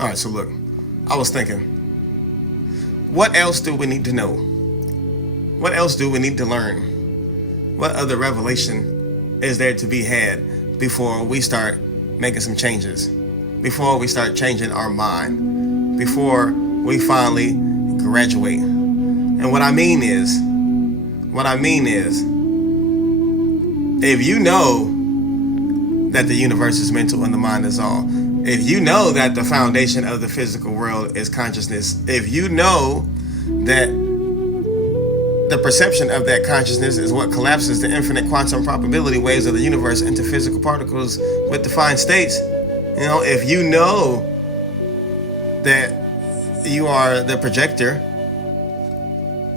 All right, so look, I was thinking, what else do we need to know? What else do we need to learn? What other revelation is there to be had before we start making some changes? Before we start changing our mind? Before we finally graduate? And what I mean is, if you know that the universe is mental and the mind is all, if you know that the foundation of the physical world is consciousness, if you know that the perception of that consciousness is what collapses the infinite quantum probability waves of the universe into physical particles with defined states, if you know that you are the projector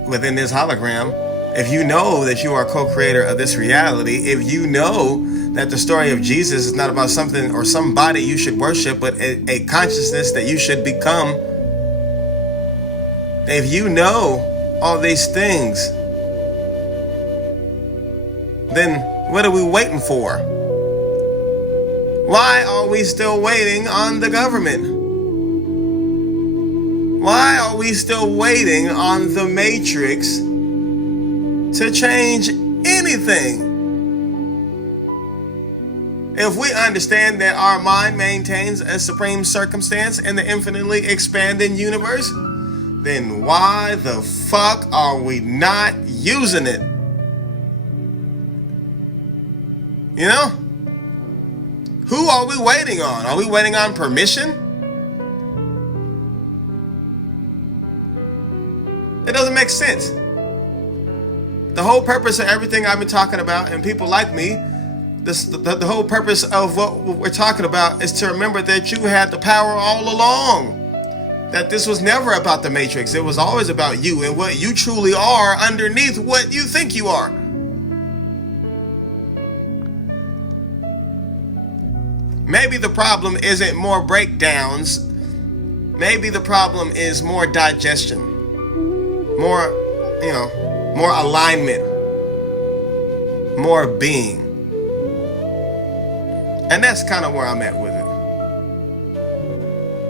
within this hologram, if you know that you are co-creator of this reality, if you know that the story of Jesus is not about something or somebody you should worship, but a consciousness that you should become, if you know all these things, then what are we waiting for? Why are we still waiting on the government? Why are we still waiting on the Matrix to change anything? If we understand that our mind maintains a supreme circumstance in the infinitely expanding universe, then why the fuck are we not using it? Who are we waiting on? Are we waiting on permission? It doesn't make sense. The whole purpose of everything I've been talking about, and people like me, the whole purpose of what we're talking about is to remember that you had the power all along. That this was never about the Matrix. It was always about you and what you truly are underneath what you think you are. Maybe the problem isn't more breakdowns. Maybe the problem is more digestion. More alignment. More being. And that's kind of where I'm at with it.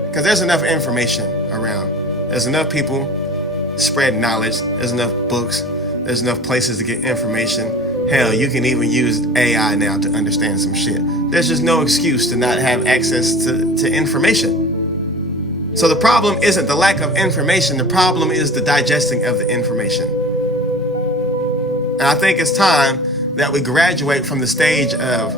Because there's enough information around. There's enough people spreading knowledge. There's enough books. There's enough places to get information. Hell, you can even use AI now to understand some shit. There's just no excuse to not have access to information. So the problem isn't the lack of information. The problem is the digesting of the information. And I think it's time that we graduate from the stage of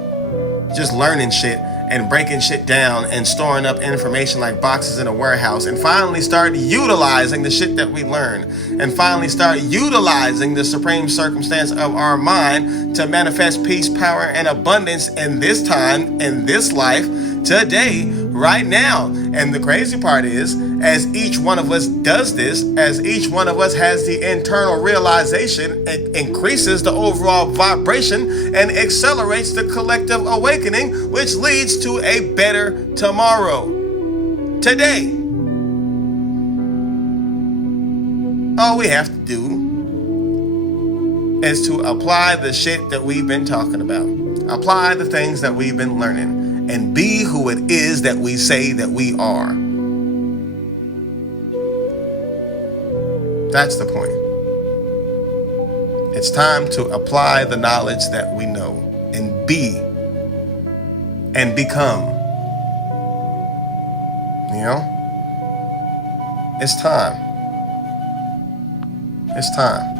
just learning shit and breaking shit down and storing up information like boxes in a warehouse, and finally start utilizing the shit that we learn, and finally start utilizing the supreme circumstance of our mind to manifest peace, power, and abundance in this time, in this life, today, right now. And the crazy part is, as each one of us does this, as each one of us has the internal realization, it increases the overall vibration and accelerates the collective awakening, which leads to a better tomorrow. Today. All we have to do is to apply the shit that we've been talking about. Apply the things that we've been learning. And be who it is that we say that we are. That's the point. It's time to apply the knowledge that we know and be and become. It's time. It's time.